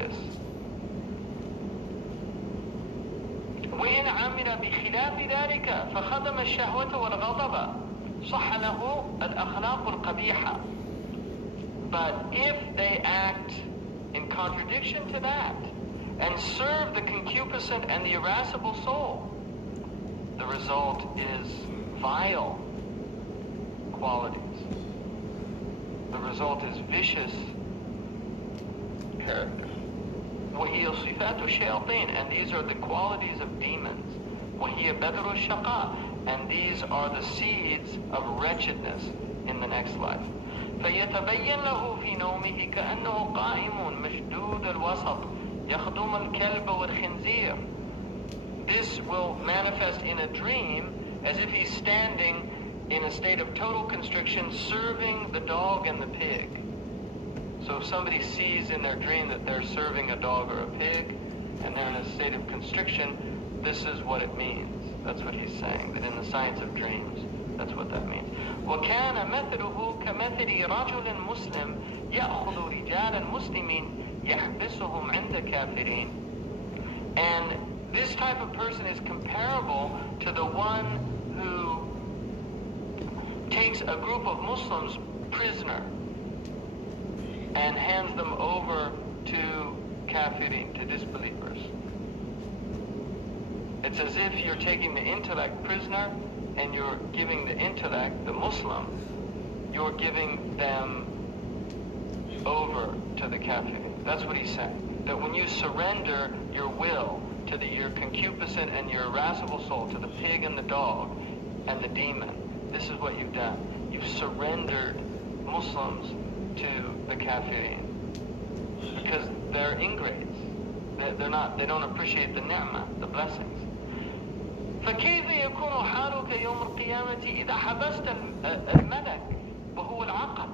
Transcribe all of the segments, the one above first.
this. وإن عمل بخلاف ذلك فخدم الشهوة والغضب صح له الأخلاق القبيحة. But if they act in contradiction to that and serve the concupiscent and the irascible soul, the result is vile qualities. The result is vicious character. وهي صفات الشياطين, and these are the qualities of demons. وهي بذر الشقاء, and these are the seeds of wretchedness in the next life. فيتبين له في نومه كأنه قائم مشدود الوسط يخدم الكلب والخنزير. This will manifest in a dream as if he's standing in a state of total constriction, serving the dog and the pig. So if somebody sees in their dream that they're serving a dog or a pig, and they're in a state of constriction, this is what it means. That's what he's saying, that in the science of dreams, that's what that means. وَكَانَ مَثْلُهُ كَمَثْلِ رَجُلٍ مُسْلِمٍ يَأْخُذُ رِجَالًا مُسْلِمِينَ يَحْبِسُهُمْ عِنْدَ كَافِرِينَ. And this type of person is comparable to the one who takes a group of Muslims prisoner and hands them over to kafirin, to disbelievers. It's as if you're taking the intellect prisoner and you're giving the intellect, the Muslim, you're giving them over to the kafirin. That's what he's saying. That when you surrender your will to your concupiscent and your irascible soul, to the pig and the dog and the demon, this is what you've done. You've surrendered Muslims to the kafirin because they're ingrates. They don't appreciate the ni'mah, the blessings. فكيف يكون حالك يوم القيامة إذا حبست الملك وهو العقل?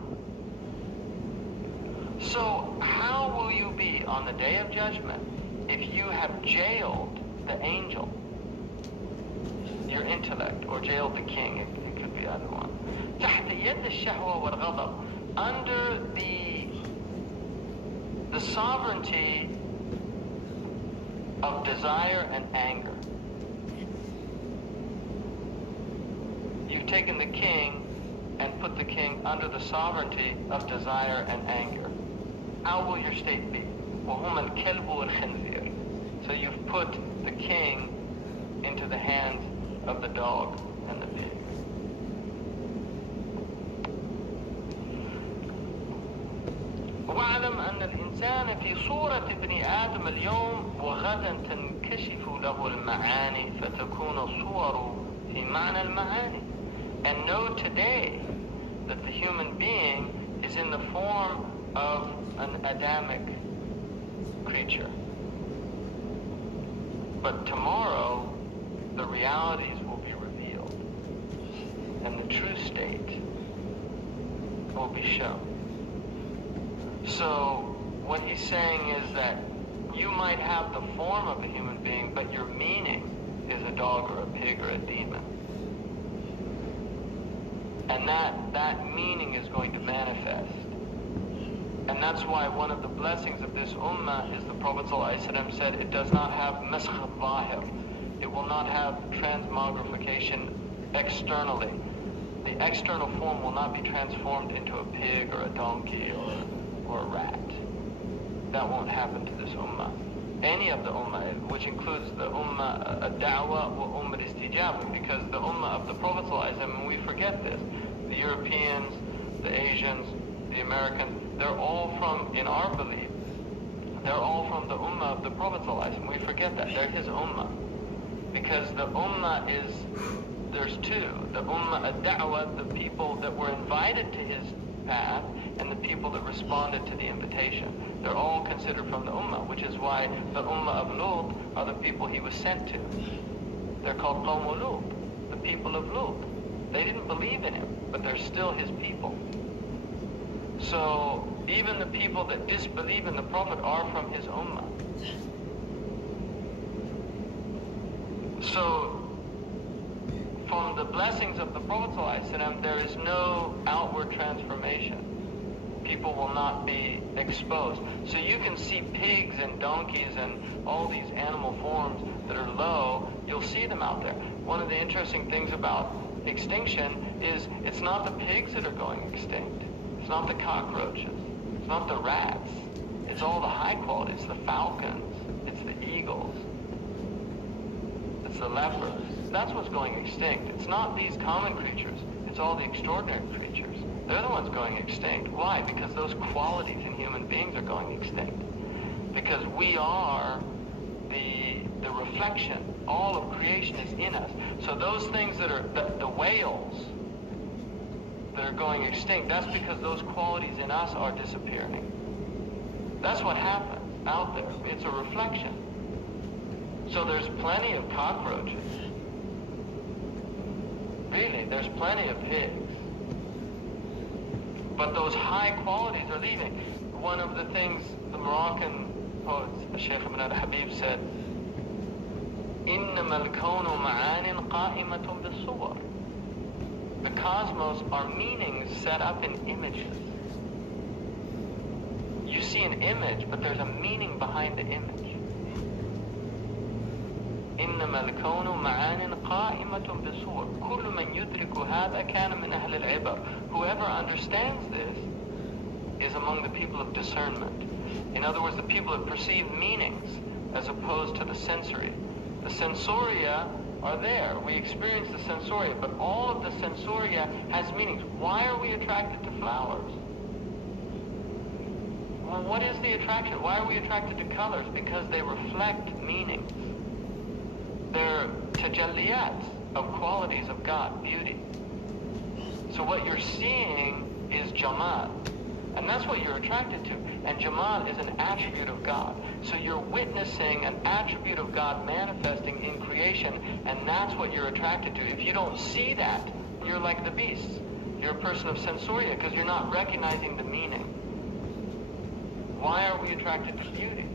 So how will you be on the day of judgment if you have jailed the angel, your intellect, or jailed the king? It could be either one. تحت يد الشهوة والغضب, under the sovereignty of desire and anger. You've taken the king and put the king under the sovereignty of desire and anger. How will your state be? وهم الكلب والخنزير. So you've put the king into the hands of the dog and the pig. واعلم أن الإنسان في صورة ابن آدم اليوم وغدا تنكشف له المعاني فتكون الصور في معنى المعاني. And know today that the human being is in the form of an Adamic creature. But tomorrow, the realities will be revealed, and the true state will be shown. So, what he's saying is that you might have the form of a human being, but your meaning is a dog or a pig or a demon. And that meaning is going to manifest. And that's why one of the blessings of this ummah is the Prophet ﷺ said it does not have masakh al-zahir. It will not have transmogrification externally. The external form will not be transformed into a pig or a donkey or a rat. That won't happen to this ummah. Any of the ummah, which includes the ummah ad-da'wah wa ummah al-istijabah, because the ummah of the Prophet ﷺ, and we forget this, the Europeans, the Asians, the Americans, they're all from, in our belief, they're all from the ummah of the Prophet ﷺ. We forget that. They're his ummah. Because the ummah is, there's two. The ummah ad-da'wah, the people that were invited to his path, and the people that responded to the invitation. They're all considered from the ummah, which is why the ummah of Lut are the people he was sent to. They're called Qawm Lut, the people of Lut. They didn't believe in him, but they're still his people. So even the people that disbelieve in the Prophet are from his ummah. So from the blessings of the Prophet ﷺ, there is no outward transformation. people will not be exposed. So you can see pigs and donkeys and all these animal forms that are low. You'll see them out there. One of the interesting things about extinction is it's not the pigs that are going extinct. It's not the cockroaches. It's not the rats. It's all the high quality. It's the falcons. It's the eagles. It's the leopards. That's what's going extinct. It's not these common creatures. It's all the extraordinary creatures. They're the ones going extinct. Why? Because those qualities in human beings are going extinct. Because we are the reflection. All of creation is in us. So those things that are, the whales that are going extinct, that's because those qualities in us are disappearing. That's what happens out there. It's a reflection. So there's plenty of cockroaches. Really, there's plenty of pigs. But those high qualities are leaving. One of the things the Moroccan poet, Sheikh Ibn al-Habib, said, إِنَّمَا الْكَوْنُ مَعَانٍ قَائِمَةٌ بِالصُّوَرِ. The cosmos are meanings set up in images. You see an image, but there's a meaning behind the image. إنما الكون معان قائمة بالصور كل من يدرك هذا كان من أهل العبر. Whoever understands this is among the people of discernment. In other words, the people that perceive meanings as opposed to the sensory. The sensoria are there. We experience the sensoria, but all of the sensoria has meanings. Why are we attracted to flowers? Well, what is the attraction? Why are we attracted to colors? Because they reflect meanings. They're tajalliyat of qualities of God, beauty. So what you're seeing is jamal. And that's what you're attracted to. And jamal is an attribute of God. So you're witnessing an attribute of God manifesting in creation, and that's what you're attracted to. If you don't see that, you're like the beasts. You're a person of sensoria because you're not recognizing the meaning. Why are we attracted to beauty?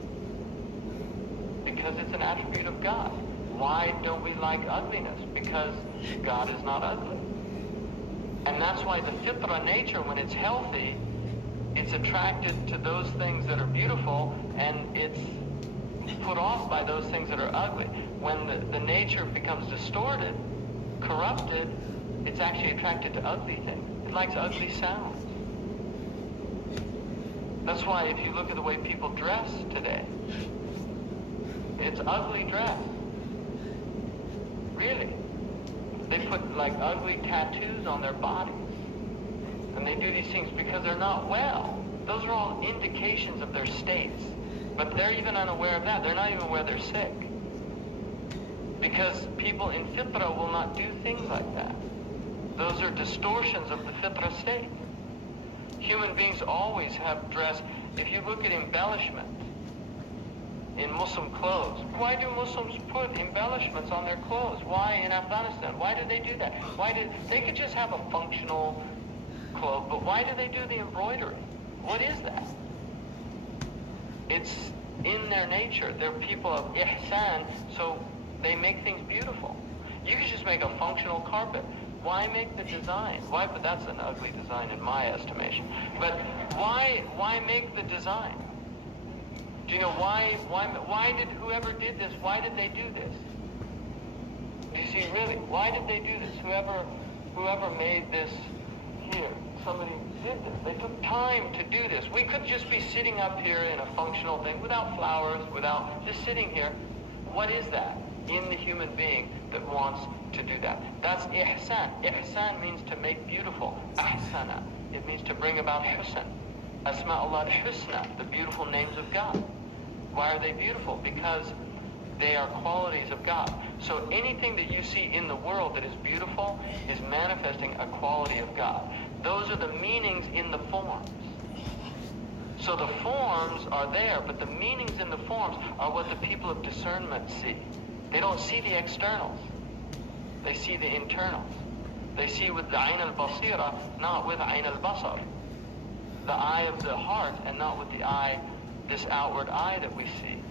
Because it's an attribute of God. Why don't we like ugliness? Because God is not ugly. And that's why the fitra nature, when it's healthy, it's attracted to those things that are beautiful, and it's put off by those things that are ugly. When the nature becomes distorted, corrupted, it's actually attracted to ugly things. It likes ugly sounds. That's why if you look at the way people dress today, it's ugly dress. Really. They put like ugly tattoos on their bodies. And they do these things because they're not well. Those are all indications of their states. But they're even unaware of that. They're not even aware they're sick. Because people in fitra will not do things like that. Those are distortions of the fitra state. Human beings always have dress. If you look at embellishment in Muslim clothes, why do Muslims put embellishments on their clothes? Why in Afghanistan? Why do they do that? They could just have a functional cloth, but why do they do the embroidery? What is that? It's in their nature. They're people of ihsan, so they make things beautiful. You could just make a functional carpet. Why make the design? Why? But that's an ugly design in my estimation. But why make the design? Do you know why did whoever did this, why did they do this? Do you see, really, why did they do this? Whoever made this here, somebody did this. They took time to do this. We could just be sitting up here in a functional thing without flowers, without just sitting here. What is that in the human being that wants to do that? That's ihsan. Ihsan means to make beautiful. Ahsana. It means to bring about husn. Asma'ullah al-husna, the beautiful names of God. Why are they beautiful? Because they are qualities of God. So anything that you see in the world that is beautiful is manifesting a quality of God. Those are the meanings in the forms. So the forms are there, but the meanings in the forms are what the people of discernment see. They don't see the externals. They see the internals. They see with the ayn al-basira, not with ayn al-basar. The eye of the heart, and not with the eye, this outward eye that we see.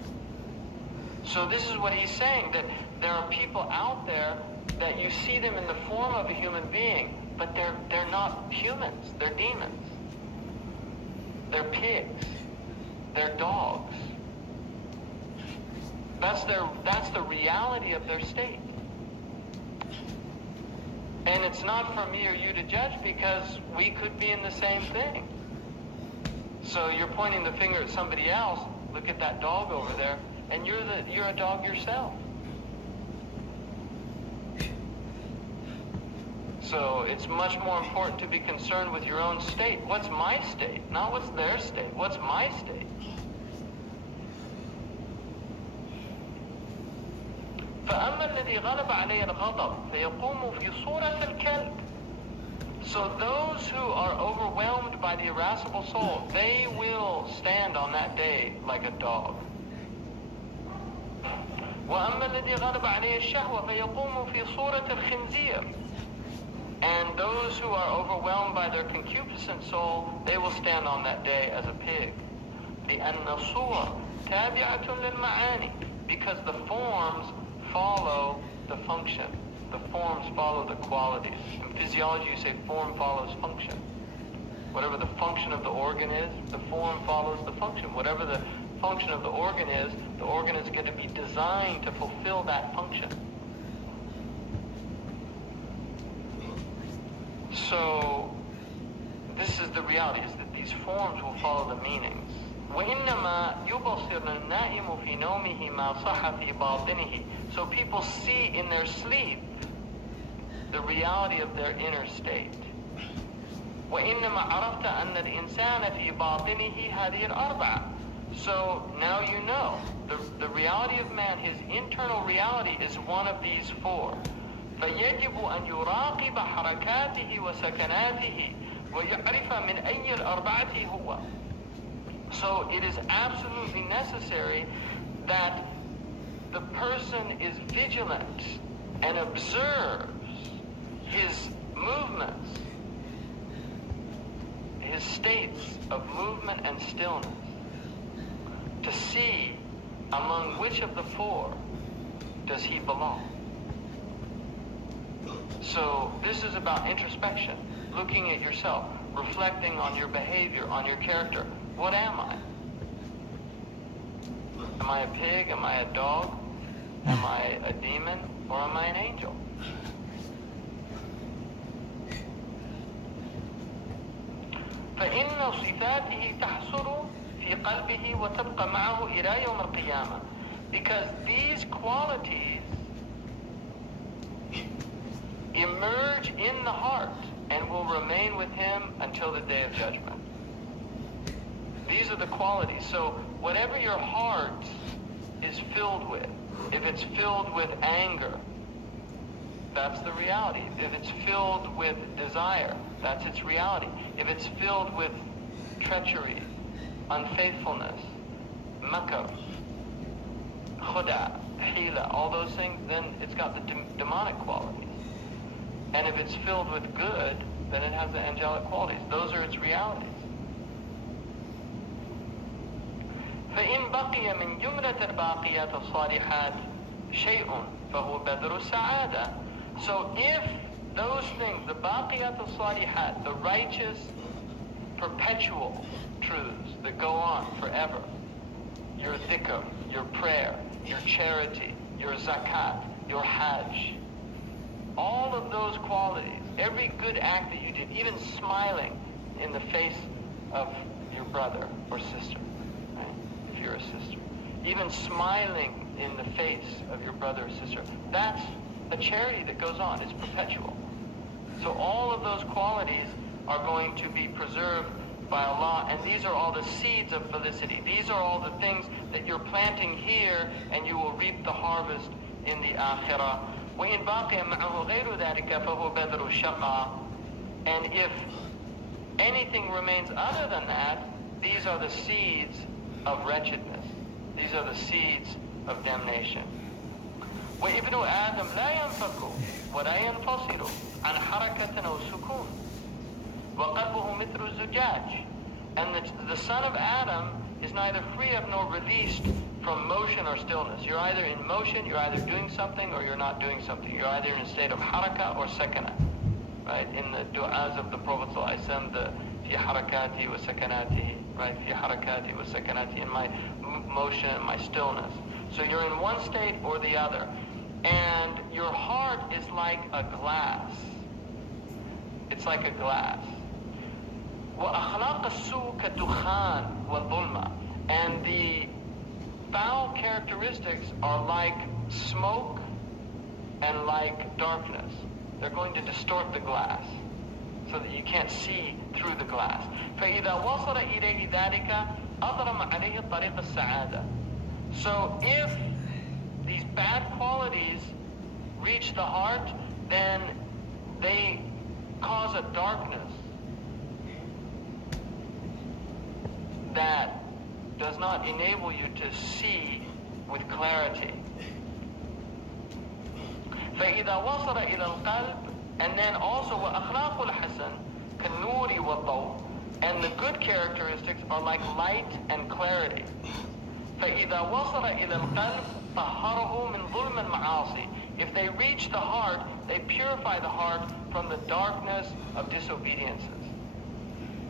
So this is what he's saying, that there are people out there that you see them in the form of a human being, but they're not humans, they're demons. They're pigs. They're dogs. That's the reality of their state. And it's not for me or you to judge, because we could be in the same thing. So you're pointing the finger at somebody else. Look at that dog over there, and you're a dog yourself. So it's much more important to be concerned with your own state. What's my state? Not what's their state. What's my state? فأما الذي غلب عليه الغضب فيقوم في صورة الكلب. So those who are overwhelmed by the irascible soul, they will stand on that day like a dog. وأما الذي غلب عليه الشهوة فيقوم في صورة الخنزير. And those who are overwhelmed by their concupiscent soul, they will stand on that day as a pig. لأن الصور تابعة للمعاني. Because the forms follow the function. The forms follow the qualities. In physiology, you say form follows function. Whatever the function of the organ is, the form follows the function. Whatever the function of the organ is going to be designed to fulfill that function. So, this is the reality, is that these forms will follow the meanings. وإنما يبصر النائم في نومه ما صح في باطنه. So people see in their sleep the reality of their inner state. وإنما عرفت أن الإنسان في باطنه هذه الأربعة. So now you know the reality of man, his internal reality is one of these four. فيجب أن يراقب حركاته وسكناته ويعرف من أي الأربعة هو. So it is absolutely necessary that the person is vigilant and observes his movements, his states of movement and stillness, to see among which of the four does he belong. So this is about introspection, looking at yourself, reflecting on your behavior, on your character. What am I? Am I a pig? Am I a dog? Am I a demon? Or am I an angel? فإن صفاته تحصل في قلبه وتبقى معه إلى يوم القيامة. Because these qualities emerge in the heart and will remain with him until the day of judgment. These are the qualities. So whatever your heart is filled with, if it's filled with anger, that's the reality. If it's filled with desire, that's its reality. If it's filled with treachery, unfaithfulness, makr, khuda, hila, all those things, then it's got the demonic qualities. And if it's filled with good, then it has the angelic qualities. Those are its realities. فإن بقي من جملة الباقيات الصالحات شيء فهو بذر السعادة. So if those things, the baqiyat al-salihat, the righteous, perpetual truths that go on forever, your dhikr, your prayer, your charity, your zakat, your hajj, all of those qualities, every good act that you did, even smiling in the face of your brother or sister, right? If you're a sister, even smiling in the face of your brother or sister, that's a charity that goes on. It's perpetual. So all of those qualities are going to be preserved by Allah, and these are all the seeds of felicity. These are all the things that you're planting here, and you will reap the harvest in the akhirah. وَإِنْ بَاقِيَ مَعَهُ غَيْرُ ذَلِكَ فَهُوَ بَذْرُ الشَّقَى. And if anything remains other than that, these are the seeds of wretchedness. These are the seeds of damnation. وابن آدم لا ينفك ولا ينفصل عن حركة أو سكون وقلبه مثل الزجاج. And the son of Adam is neither free of nor released from motion or stillness. You're either in motion, you're either doing something, or you're not doing something. You're either in a state of haraka or sakana. Right? In the du'as of the Prophet ﷺ, the fi harakati wa sakanati. right? في حركاتي وسكناتي, in my motion, my stillness. So you're in one state or the other. And your heart is like a glass. It's like a glass. وأخلاق السوء كالدخان والظلمة. And the foul characteristics are like smoke and like darkness. They're going to distort the glass so that you can't see through the glass. فإذا وصل إليه ذلك أضرم عليه طريق السعادة. So if these bad qualities reach the heart, then they cause a darkness that does not enable you to see with clarity. فإذا وصل إلى القلب, and then also وأخلاق الحسن كالنور والضوء, and the good characteristics are like light and clarity. فإذا وصل إلى القلب طهره من ظلم المعاصي. If they reach the heart, they purify the heart from the darkness of disobediences.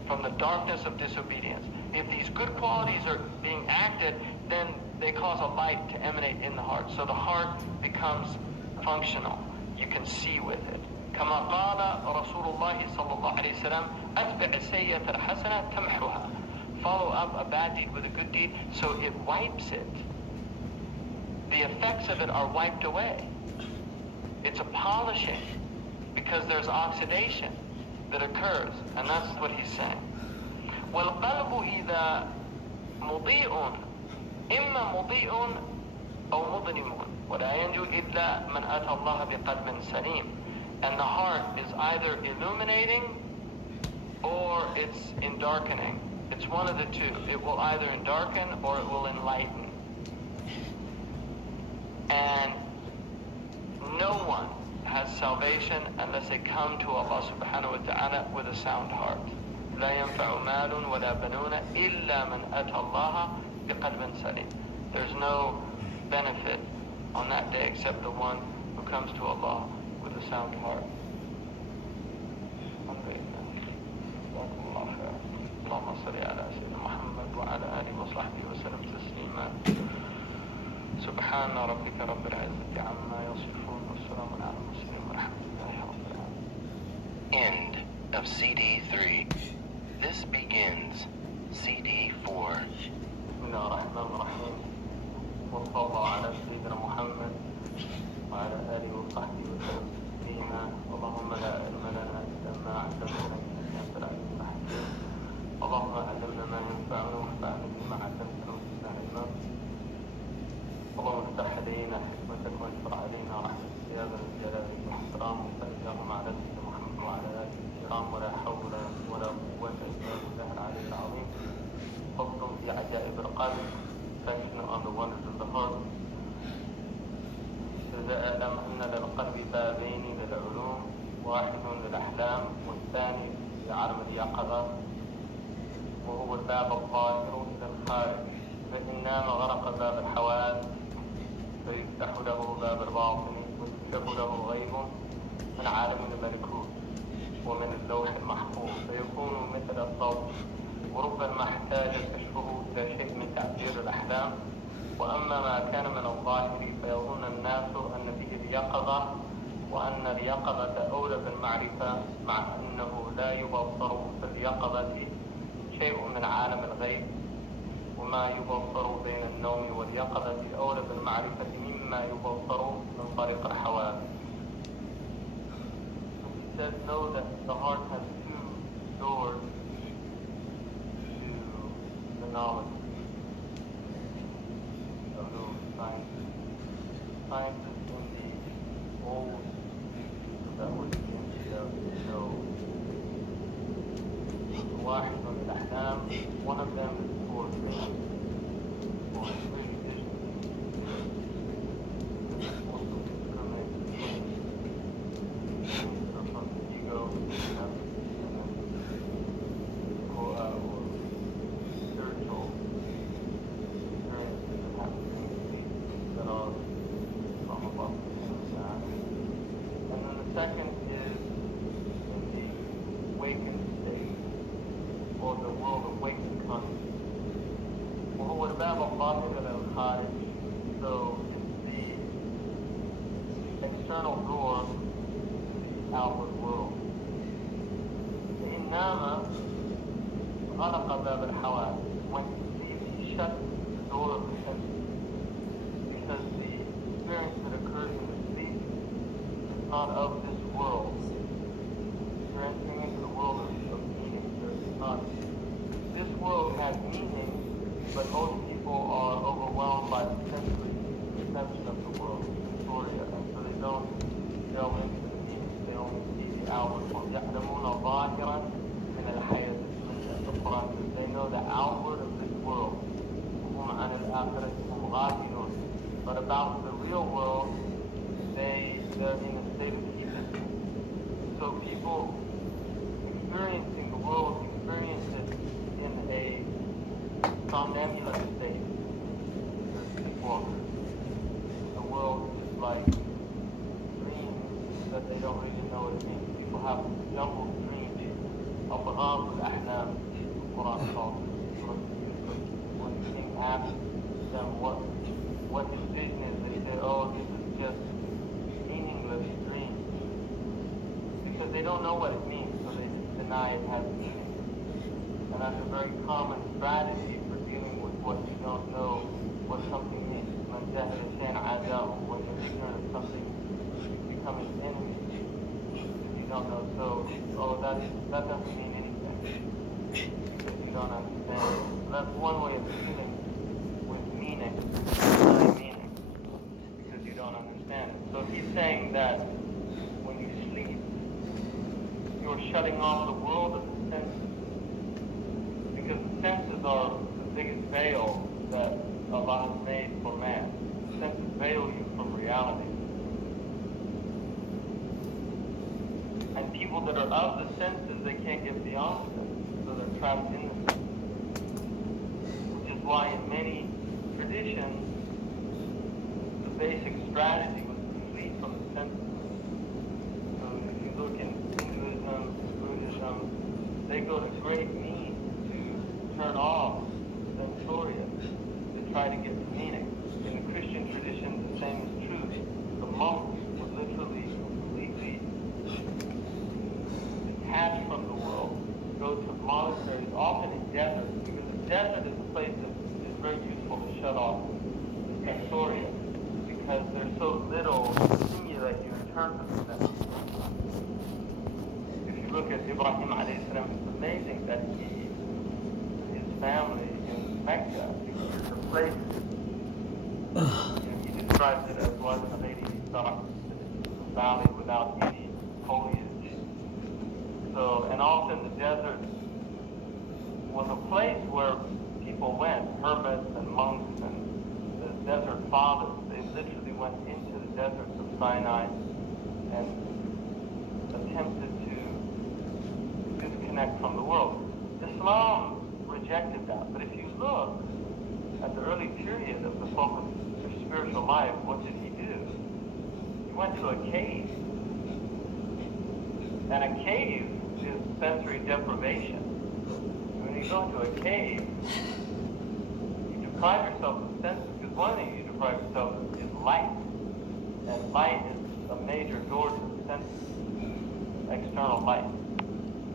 From the darkness of disobedience. If these good qualities are being acted, then they cause a light to emanate in the heart. So the heart becomes functional. You can see with it. كما قال رسول الله صلى الله عليه وسلم أتبع السيئة الحسنة تمحوها. Follow up a bad deed with a good deed so it wipes it. The effects of it are wiped away. It's a polishing because there's oxidation that occurs, and that's what he's saying. والقلب إذا مضيء إما مضيء أو مظلم ولا ينجو إلا من أتى الله بقلب سليم. And the heart is either illuminating or it's endarkening. It's one of the two. It will either endarken or it will enlighten. And no one has salvation unless they come to Allah subhanahu wa ta'ala with a sound heart. لا ينفع مال ولا بنون إلا من أتى الله بقلب سليم. There's no benefit on that day except the one who comes to Allah with a sound heart. اللهم صل على سيدنا محمد وعلى آله وصحبه وسلم تسليما. سبحان ربك رب العزة عما يصفون والسلام على المرسلين والحمد لله رب العالمين. End of CD 3. This begins CD 4. بسم الله الرحمن الرحيم. وصلى الله على سيدنا محمد وعلى آله وصحبه وسلم تسليما. اللهم لا علم لنا إلا ما علمتنا إنك أنت العليم الحكيم. اللهم علمنا ما ينفعنا وانفعنا بما علمتنا وزدنا علما. اللهم افتح علينا حكمتك وانشر علينا رحمتك يا ذا الجلال والاكرام. وصل اللهم على سيدنا محمد وعلى اله الكرام. ولا حول ولا قوه الا بالله العلي العظيم. فضل في عجائب القلب. Fashion on the wonders of the heart. إذا أعلم أن للقلب بابين للعلوم، واحد للأحلام والثاني لعالم اليقظة، وهو الباب الظاهر إلى الخارج. فإن نام غرق باب الحواس فيفتح له باب الباطن ويكشف له غيب من عالم الملكوت ومن اللوح المحفوظ فيكون مثل الصوت. وربما احتاج كشفه إلى شيء من تعبير الأحلام. وأما ما كان من الظاهر فيظن الناس أن به اليقظة وأن اليقظة أولى بالمعرفة، مع أنه لا يبصر في اليقظة شيء من عالم الغيب. وما يبصر بين النوم واليقظة أولى بالمعرفة مما يبصر من طريق الحواس. He says, know that the heart has two doors to the knowledge of those sciences. Sciences in the old that was in the واحد من الأحلام. One of them is for dreams, for really vision. Also discriminate between from the ego and or spiritual experiences that happen in sleep that are from above. And then the second is in the awakened state, or the world of waking consciousness. external door to the outward world. إنما غلق باب الحواس. When he shuts the door of the senses, because the experience that occurs in the sleep is not of this world. You're entering into the world of meaning. It's not. This world has meaning, but most people are overwhelmed by the sensory perception of the world, Victoria, and so they don't delve into the meaning. They only see the outward form. يعلمون ظاهرا من الحياة الدنيا. The Quran says they know the outward of this world. وهم عن الآخرة هم غافلون. But about the real world, they're in a state of ignorance. So people experiencing the world experience it in a somnambulent state. The world is like dreams that they don't really know what it means. People have jumbled dreams. أضغاث الأحلام, the Quran calls it. When the king asks them what his vision is, they say, oh, this is just meaningless dreams. Because they don't know what it means, so they just deny it has meaning. And that's a very common strategy for dealing with what you don't know what something means. When you're ignorant of something, you become its enemy. If you don't know, so that doesn't mean anything. If you don't understand. That's one way of dealing with meaning, because you don't understand it. So he's saying that when you sleep, you're shutting off the world of the senses, because the senses are the biggest veil that Allah has made for man. The senses veil you from reality. And people that are of the senses, they can't get beyond them, so they're trapped in the senses. Which is why in many traditions, the basic strategy was to flee from the senses. So if you look in Hinduism, Buddhism, they go to great means to turn off sensoria. They try to get the meaning. In the Christian tradition, the same is true. The monks would literally completely detach from the world, go to monasteries, often in deserts, because the desert is a place that is very useful to shut off sensoria, because there's so little to stimulate you in terms of the senses. If you look at Ibrahim alayhi salam, it's amazing that his family in Mecca, it's a place, he describes it as one of the valley without any foliage. So, and often the desert was a place where people went, hermits and monks and the desert fathers. They literally went into the deserts of Sinai and attempted to disconnect from the world. Islam rejected that, but if you look at the early period of the Prophet's spiritual life, what did he do? He went to a cave. And a cave is sensory deprivation. When you go into a cave, you deprive yourself of senses, because one thing you deprive yourself of is light. And light is a major door to the senses, external light.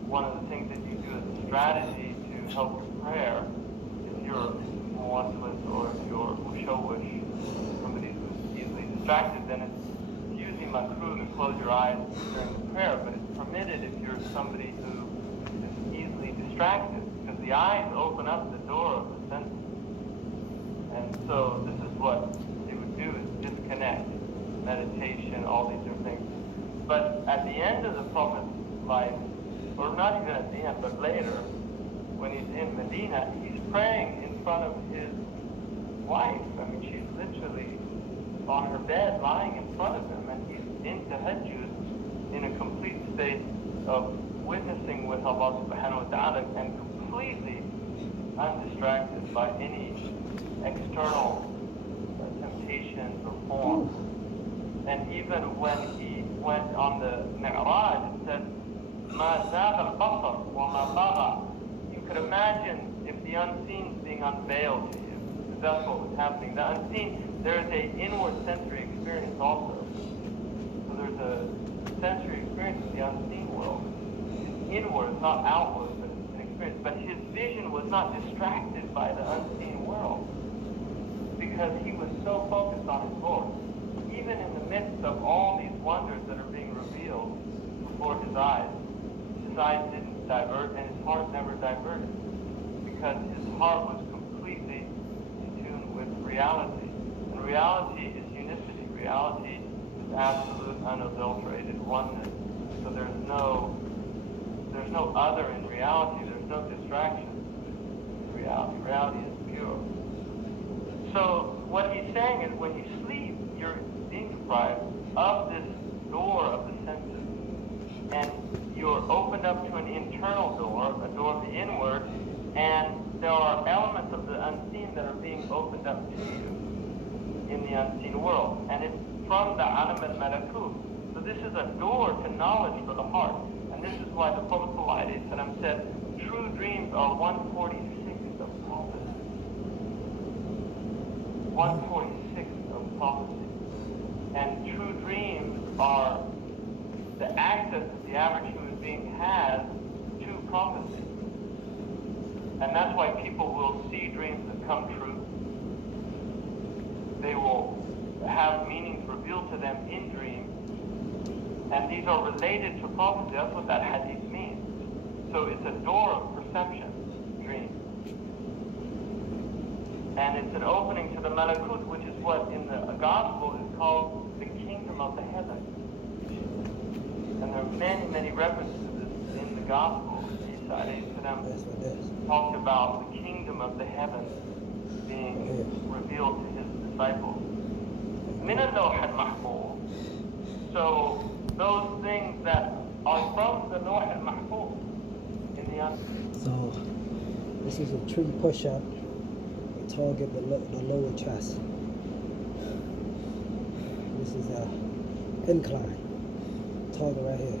One of the things that you do as a strategy to help with prayer, if you're muwaswis or if you're mushawish, somebody who's easily distracted, then it's usually makruh to close your eyes during the prayer, but it's permitted if you're somebody who is easily distracted, because the eyes open up the door of the senses. And so this is what they would do, is disconnect, meditation, all these different things. But at the end of the Prophet's life, or not even at the end, but later, when he's in Medina, he's praying in front of his wife. I mean, she's literally on her bed, lying in front of him, and he's in tahajjud in a complete state of witnessing with Allah subhanahu wa ta'ala and completely undistracted by any external temptations or forms. And even when he went on the Mi'raj, it said, مَا زَاغَ الْبَصَرُ وَمَا طَغَى. You could imagine if the unseen is being unveiled to you, because that's what was happening. The unseen, there is an inward sensory experience also. there's a sensory experience of the unseen world. It's inward, it's not outward, but it's an experience. But his vision was not distracted by the unseen world because he was so focused on his Lord. Even in the midst of all these wonders that are being revealed before his eyes didn't divert and his heart never diverted because his heart was completely in tune with reality. And reality is unicity. Reality is absolute, unadulterated oneness. So there's no other in reality. There's no distraction in reality. Reality is pure. So what he's saying is when you sleep, you're being deprived of this door of the senses. And you're opened up to an internal door, a door of the inward, and there are elements of the unseen that are being opened up to you in the unseen world. And it's from the alam al-malakut. So this is a door to knowledge for the heart. And this is why the Prophet ﷺ said, true dreams are 1/46 of prophecy. 1/46 of prophecy. And true dreams are the access that the average human being has to prophecy. And that's why people will see dreams that come true. They will have meanings revealed to them in dreams. And these are related to prophecy. That's what that hadith means. So it's a door of perception, dream. And it's an opening to the malakut, which is what in the gospel is called the kingdom of the heavens. And there are many, many references to this in the gospel. Isa alayhi salam talked about the kingdom of the heavens being revealed to his disciples. Min al-lawh al-mahfuz. So those things that are from the lawh al-mahfuz in the So this is a tree push-up. We target the lower chest. This is a incline. Target right here.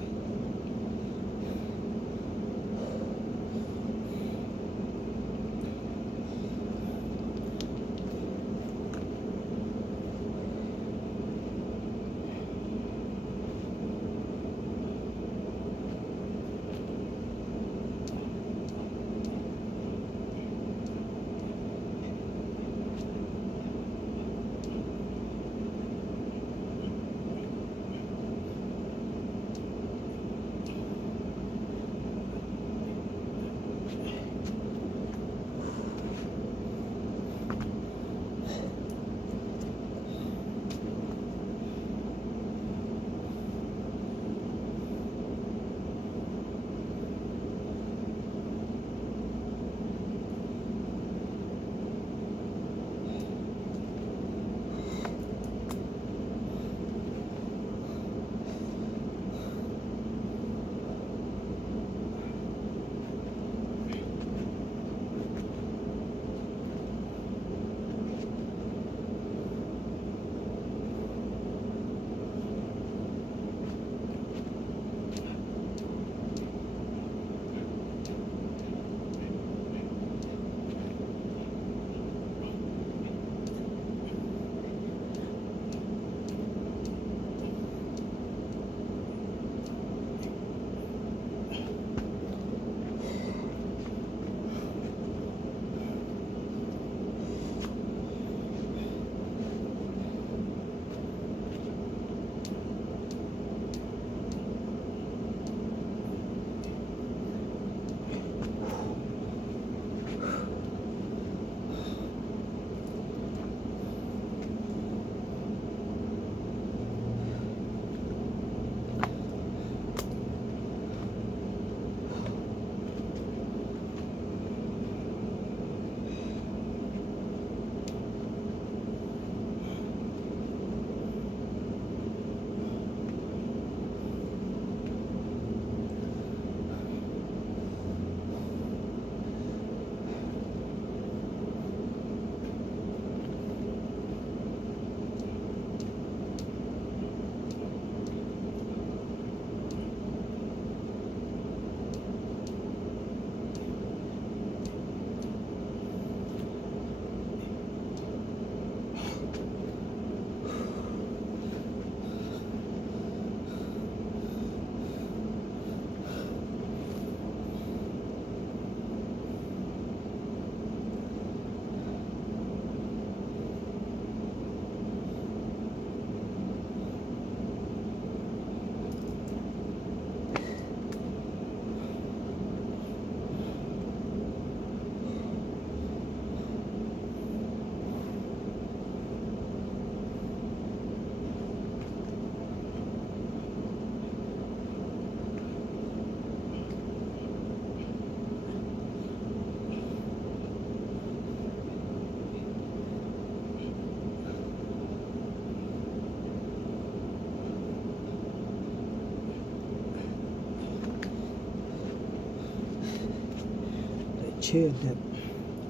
chair dip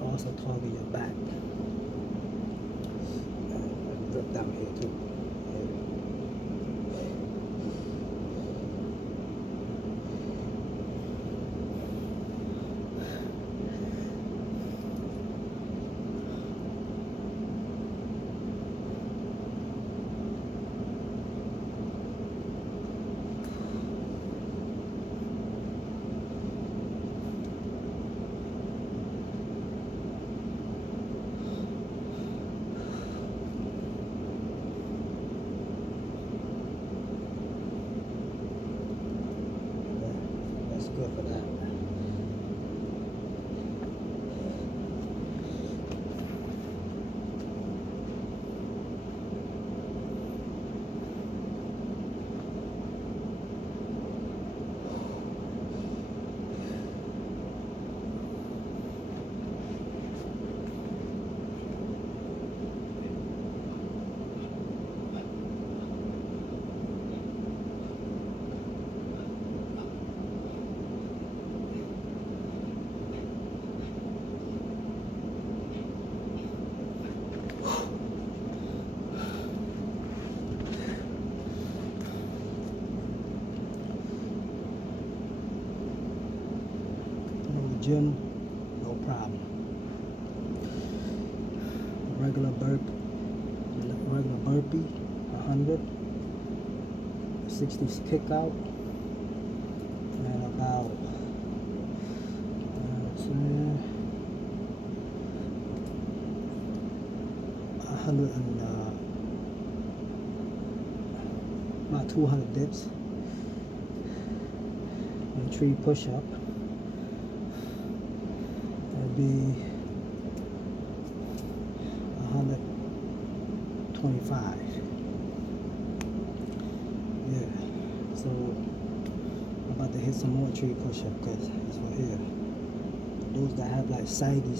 also target your back. Drip down here too. That's good for that. Gym, no problem. Regular burpee, 100, 60 kick out, and about 100 and about 200 dips, and tree push-up. Be 125. Yeah, so I'm about to hit some more tree push-up because it's right here. Those that have like saggy